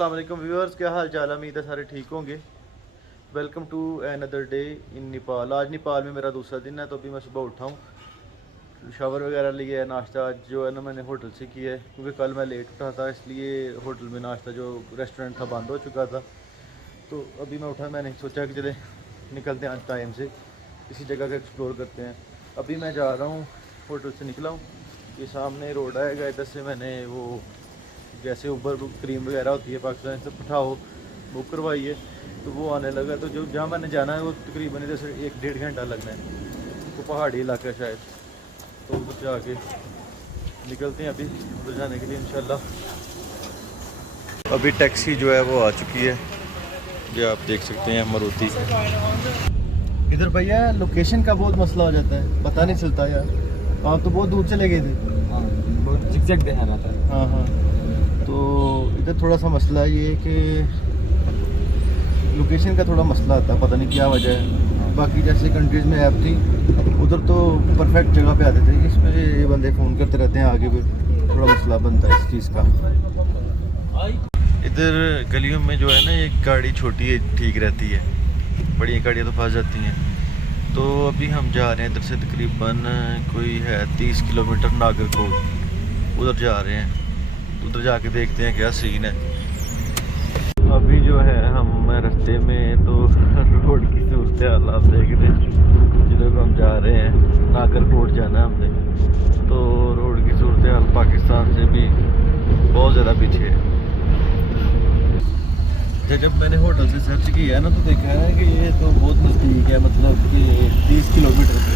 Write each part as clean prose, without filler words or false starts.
अस्सलाम वालेकुम व्यूअर्स, क्या हाल चाल है। उम्मीद है सारे ठीक होंगे। Welcome to another day in Nepal. आज नेपाल में मेरा दूसरा दिन है। तो अभी मैं सुबह उठा हूँ, शावर वगैरह लिया है, नाश्ता आज जो है ना मैंने होटल से किया है, क्योंकि कल मैं लेट उठा था, इसलिए होटल में नाश्ता जो रेस्टोरेंट था बंद हो चुका था। तो अभी मैं उठा, मैंने सोचा कि चले निकलते हैं आज टाइम से, किसी जगह का एक्सप्लोर करते हैं। अभी मैं जा रहा हूँ, होटल से निकला हूँ, ये सामने रोड आएगा, इधर से मैंने वो जैसे ऊबर क्रीम वगैरह होती है पाकिस्तान से उठाओ बुक करवाई है, तो वो आने लगा। तो जो जहाँ मैंने जाना है वो तकरीबन इधर से 1-1.5 घंटा लगना है। वो पहाड़ी इलाका है शायद, तो उधर जाके निकलते हैं अभी उधर जाने के लिए इंशाल्लाह। अभी टैक्सी जो है वो आ चुकी है, जो आप देख सकते हैं मारुति। इधर भैया लोकेशन का बहुत मसला हो जाता है, पता नहीं चलता यार। आप तो बहुत दूर चले गए थे। हाँ, बहुत जिगजैग दिखा रहा था। हाँ हाँ, तो इधर थोड़ा सा मसला ये है कि लोकेशन का थोड़ा मसला आता है, पता नहीं क्या वजह है। बाकी जैसे कंट्रीज़ में ऐप थी उधर तो परफेक्ट जगह पे आते थे, इसमें ये बंदे फ़ोन करते रहते हैं, आगे भी थोड़ा मसला बनता है इस चीज़ का। इधर गलियों में जो है ना एक गाड़ी छोटी है ठीक रहती है, बड़ी गाड़ियाँ तो फंस जाती हैं। तो अभी हम जा रहे हैं इधर से तकरीबन कोई है 30 किलोमीटर नागरकोट, उधर जा रहे हैं। तो उधर जाके देखते हैं क्या सीन है। अभी जो है हम रास्ते में, तो रोड की सूरत हाल आप देख रहे हैं, जिधर हम जा रहे हैं नागरकोट जाना है हमने। तो रोड की सूरत हाल पाकिस्तान से भी बहुत ज़्यादा पीछे है। जब मैंने होटल से सर्च किया है ना, तो देखा है कि ये तो बहुत नज़दीक है, मतलब कि 30 किलोमीटर पे।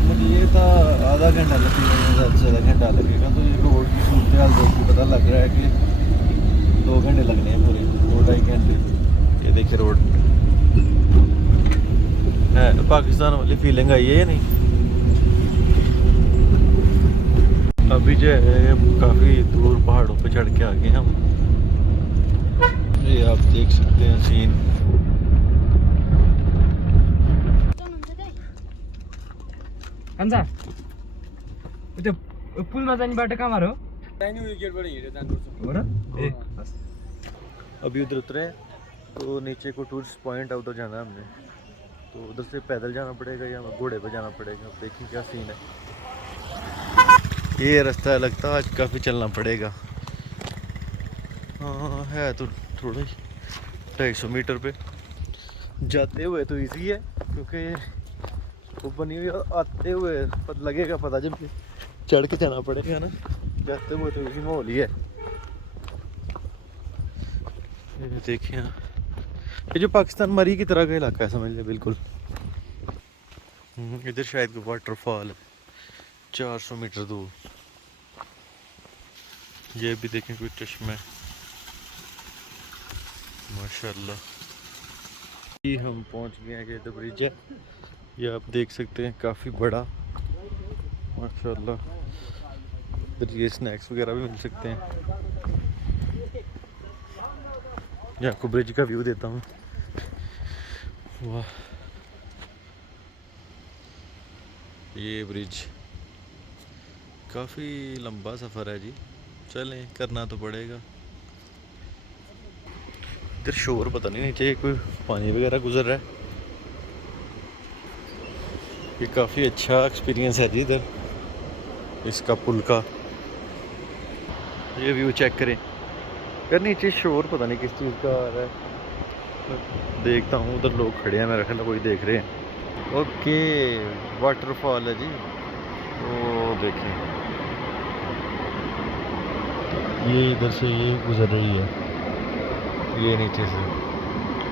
मतलब ये था आधा घंटा लगेगा, ज़्यादा से ज़्यादा घंटा लगेगा। तो ये रोड की सूरत हाल देख के पता लग रहा है कि 2 घंटे लगने हैं, पूरे 2-2.5 घंटे। ये देखिए रोड है, पाकिस्तान वाली फीलिंग आई है या नहीं। अभी जो है काफ़ी दूर पहाड़ों पे चढ़ के आ गए हम, ये आप देख सकते हैं सीन। कंजा त्यो पुलमा जाने बाटो कहाँ हो? अभी उधर उतरे, तो नीचे को टूरिस्ट पॉइंट है, उधर जाना है हमने। तो उधर से पैदल जाना पड़ेगा या घोड़े पे जाना पड़ेगा, अब देखिए क्या सीन है। ये रास्ता लगता है आज काफ़ी चलना पड़ेगा। हाँ है तो थोड़ा ही 250 मीटर पे। जाते हुए तो इजी है, क्योंकि वो बनी हुई, आते हुए पता लगेगा, पता जब चढ़ के जाना पड़ेगा ना। जाते हुए तो इसी माहौल ही है। ये देखिए, ये जो पाकिस्तान मरी की तरह का इलाका है समझ ले बिल्कुल। इधर शायद कोई वाटरफॉल है 400 मीटर दूर। ये भी देखें कोई चश्मा है, माशाल्लाह। ये हम पहुंच गए हैं, ये ब्रिज है, ये आप देख सकते हैं काफ़ी बड़ा, माशाल्लाह। इधर ये स्नैक्स वगैरह भी मिल सकते हैं। ये आपको ब्रिज का व्यू देता हूँ। वाह, ये ब्रिज काफ़ी लंबा सफ़र है जी, चलें करना तो पड़ेगा। इधर शोर पता नहीं, नीचे कोई पानी वगैरह गुजर रहा है। ये काफ़ी अच्छा एक्सपीरियंस है जी इधर इसका पुल का। ये व्यू चेक करें यार, नीचे शोर पता नहीं किस चीज़ का आ रहा है। देखता हूँ, उधर लोग खड़े हैं, मेरा ख्याल कोई देख रहे हैं। ओके, वाटरफॉल है जी, वो देखिए ये इधर से ये गुजर रही है, ये नीचे से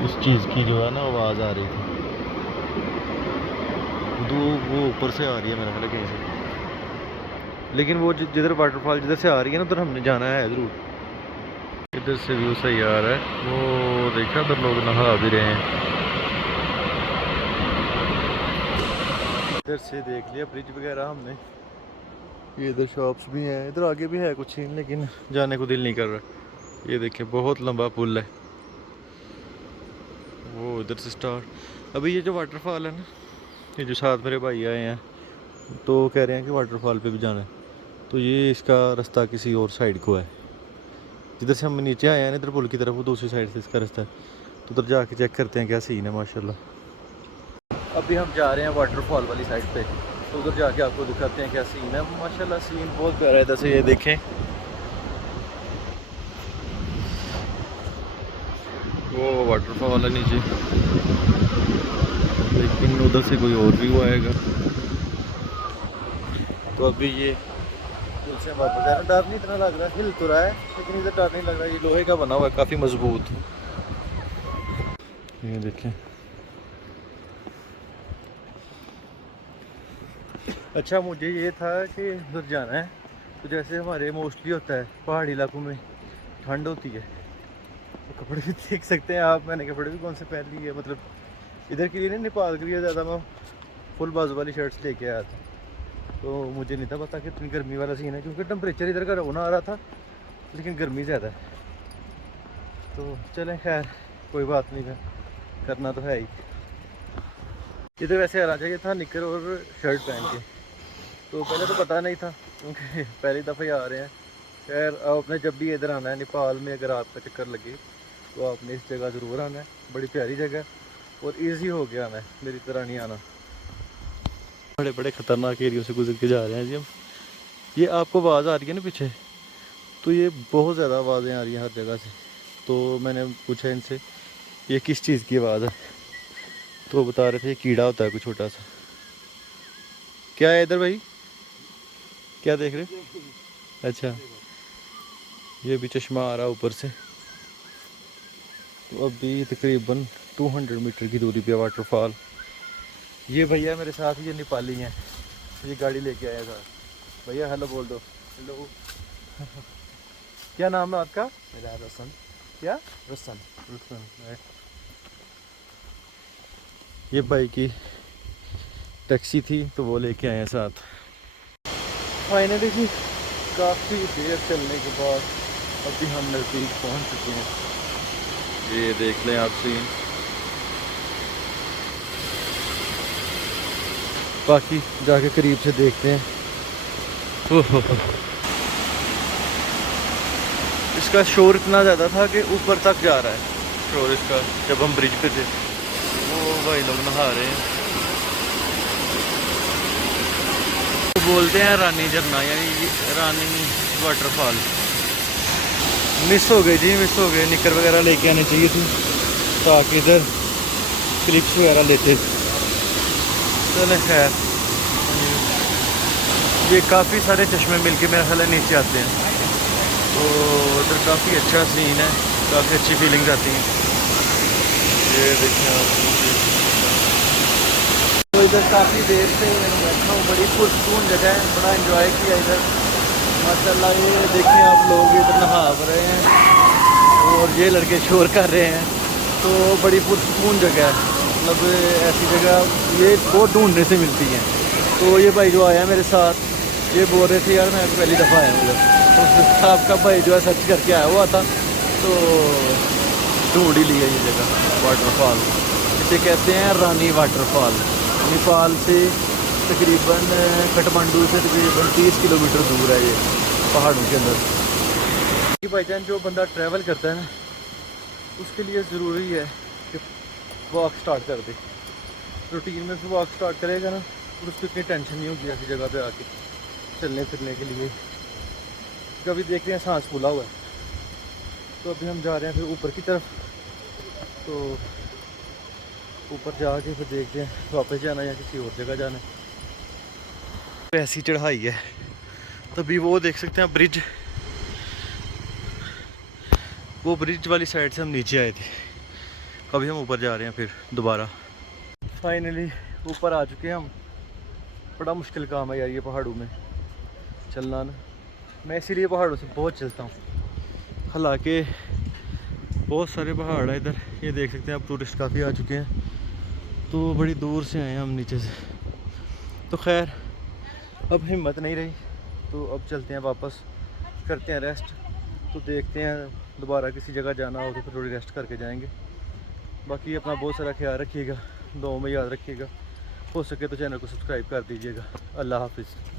इस चीज़ की जो है ना आवाज़ आ रही थी, वो ऊपर से आ रही है मेरा ख्याल कहीं से। लेकिन वो जिधर वाटरफॉल जिधर से आ रही है ना, उधर हमने जाना है ज़रूर। इधर से व्यू सही आ रहा है, वो देखा उधर लोग नहा भी रहे हैं। इधर से देख लिया ब्रिज वगैरह हमने। ये इधर शॉप्स भी हैं, इधर आगे भी है कुछ सीन, लेकिन जाने को दिल नहीं कर रहा। ये देखिए बहुत लंबा पुल है, वो इधर से स्टार्ट। अभी ये जो वाटरफॉल है ना, ये जो साथ मेरे भाई आए हैं, तो कह रहे हैं कि वाटरफॉल पे भी जाना है, तो ये इसका रास्ता किसी और साइड को है। जिधर से हम नीचे आए हैं ना, इधर पुल की तरफ, वो दूसरी साइड से इसका रास्ता है। तो उधर जाके चेक करते हैं क्या सीन है माशाल्लाह। अभी हम जा रहे हैं वाटरफॉल वाली साइड पे, तो उधर जाके आपको दिखाते हैं क्या सीन है। माशाल्लाह सीन बहुत प्यारा है इधर से, ये देखें वो वाटरफॉल है नीचे, लेकिन उधर से कोई और व्यू आएगा। तो अभी ये पुल से वापस आ रहा, डर नहीं इतना लग रहा, हिल तो रहा है लेकिन इधर डर नहीं लग रहा। ये लोहे का बना हुआ है, काफ़ी मजबूत। ये देखें, अच्छा मुझे ये था कि उधर जाना है, तो जैसे हमारे मोस्टली होता है पहाड़ी इलाकों में ठंड होती है, तो कपड़े भी देख सकते हैं आप, मैंने कपड़े भी कौन से पहन लिए, मतलब इधर के लिए नहीं, नेपाल के लिए ज़्यादा मैं फुल बाजू वाली शर्ट्स लेके आया था। तो मुझे नहीं था पता कि इतनी गर्मी वाला सीन है, क्योंकि टेम्परेचर इधर का होना आ रहा था लेकिन गर्मी ज़्यादा है। तो चलें खैर कोई बात नहीं है, करना तो है ही। इधर वैसे आना चाहिए था निकर और शर्ट पहन के, तो पहले तो पता नहीं था क्योंकि पहली दफ़ा ही आ रहे हैं। खैर आपने जब भी इधर आना है नेपाल में, अगर आपका चक्कर लगे तो आपने इस जगह ज़रूर आना है, बड़ी प्यारी जगह और इजी हो गया आना है, मेरी तरह नहीं आना। बड़े बड़े ख़तरनाक एरियो से गुजर के जा रहे हैं जी हम। ये आपको आवाज़ आ रही है ना पीछे, तो ये बहुत ज़्यादा आवाज़ें आ रही हैं हर जगह से। तो मैंने पूछा इनसे ये किस चीज़ की आवाज़ है, तो बता रहे थे ये कीड़ा होता है कोई छोटा सा। क्या है इधर भाई, क्या देख रहे? अच्छा, ये भी चश्मा आ रहा है ऊपर से। तो अभी तकरीबन 200 मीटर की दूरी पे वाटरफॉल। ये भैया मेरे साथ, ये नेपाली हैं, ये गाड़ी लेके आए साथ। भैया हेलो बोल दो। हेलो क्या नाम है आपका? मेरा रोशन। क्या? रोशन। रुस्तम। ये भाई की टैक्सी थी तो वो लेके आए हैं साथ। फाइनली जी काफ़ी देर चलने के बाद अभी हम नज़दीक पहुंच चुके हैं। ये देख लें आप सीन, बाकी जाके करीब से देखते हैं। ओहो, इसका शोर इतना ज़्यादा था कि ऊपर तक जा रहा है शोर इसका। जब हम ब्रिज पे थे, वो भाई लोग नहा रहे हैं, तो बोलते हैं रानी झरना, यानी रानी वाटरफॉल। मिस हो गई जी, मिस हो गए। निकर वगैरह लेके आने चाहिए थी ताकि इधर क्लिप्स वगैरह लेते। चले खैर, ये काफ़ी सारे चश्मे मिलके मेरा ख्याल है नीचे आते हैं, तो इधर काफ़ी अच्छा सीन है, काफ़ी अच्छी फीलिंग्स आती हैं। ये देखिए आप, तो इधर काफ़ी देर से बैठा हूँ, बड़ी पुरसकून जगह है, बड़ा एंजॉय किया इधर माशाल्लाह। ये देखिए आप, लोग इधर नहा रहे हैं और ये लड़के शोर कर रहे हैं, तो बड़ी पुरसकून जगह है। मतलब ऐसी जगह ये बहुत ढूंढने से मिलती हैं। तो ये भाई जो आया मेरे साथ, ये बोल रहे थे यार मैं पहली दफ़ा आया हूँ उधर, तो आपका भाई जो है सर्च करके आया हुआ था, तो ढूंढ ही लिया ये जगह वाटरफॉल। इसे कहते हैं रानी वाटरफॉल। नेपाल से तकरीबन, काठमांडू से तकरीबन 30 किलोमीटर दूर है ये, पहाड़ों के अंदर। कि भाईजान जो बंदा ट्रैवल करता है ना, उसके लिए ज़रूरी है कि वॉक स्टार्ट कर दे। रूटीन में से वॉक स्टार्ट करेगा ना, तो उसको इतनी टेंशन नहीं होगी ऐसी जगह पे आके चलने फिरने के लिए। कभी देख रहे हैं सांस फूला हुआ है, तो अभी हम जा रहे हैं फिर ऊपर की तरफ, तो ऊपर जाके फिर देखते हैं वापस जाना या किसी और जगह जाना है। ऐसी चढ़ाई है, तभी वो देख सकते हैं ब्रिज, वो ब्रिज वाली साइड से हम नीचे आए थे, अभी हम ऊपर जा रहे हैं फिर दोबारा। फाइनली ऊपर आ चुके हैं हम। बड़ा मुश्किल काम है यार ये पहाड़ों में चलना ना, मैं इसीलिए पहाड़ों से बहुत चलता हूँ। हालांकि बहुत सारे पहाड़ है इधर, ये देख सकते हैं आप, टूरिस्ट काफ़ी आ चुके हैं, तो बड़ी दूर से आए हैं हम नीचे से। तो खैर अब हिम्मत नहीं रही, तो अब चलते हैं वापस, करते हैं रेस्ट। तो देखते हैं दोबारा किसी जगह जाना हो तो फिर थोड़ी रेस्ट करके जाएंगे। बाकी अपना बहुत सारा ख्याल रखिएगा, दुआओं में याद रखिएगा, हो सके तो चैनल को सब्सक्राइब कर दीजिएगा। अल्लाह हाफिज़।